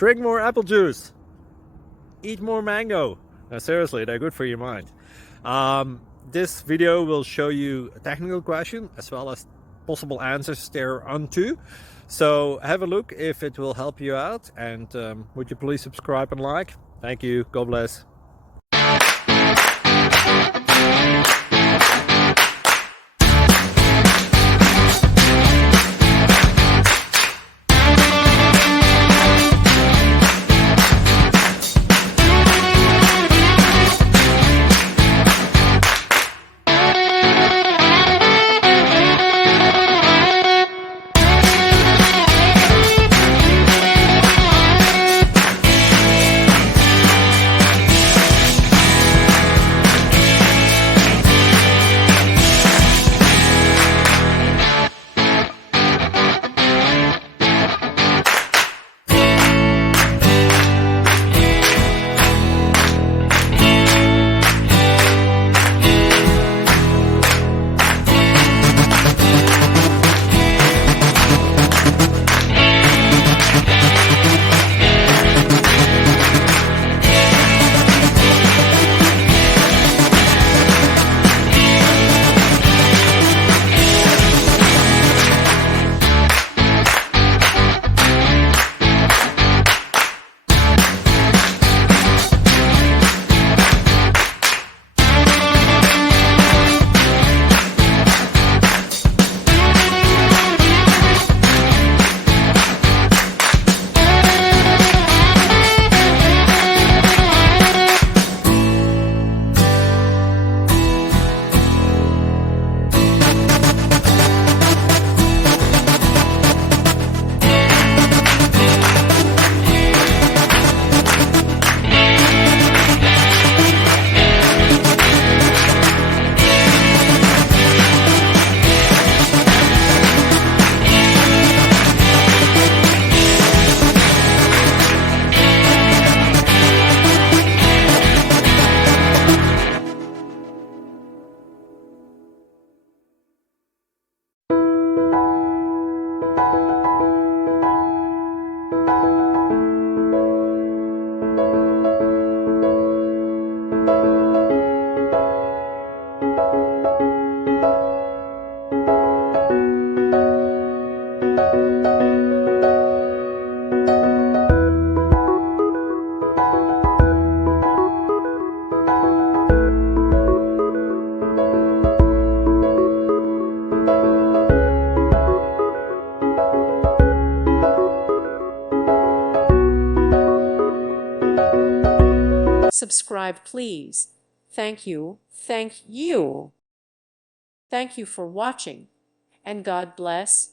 Drink more apple juice. Eat more mango. No, seriously, they're good for your mind. This video will show you a technical question as well as possible answers thereunto. So have a look if it will help you out, and would you please subscribe and like? Thank you. God bless. Subscribe, please. Thank you. Thank you. Thank you for watching, and God bless.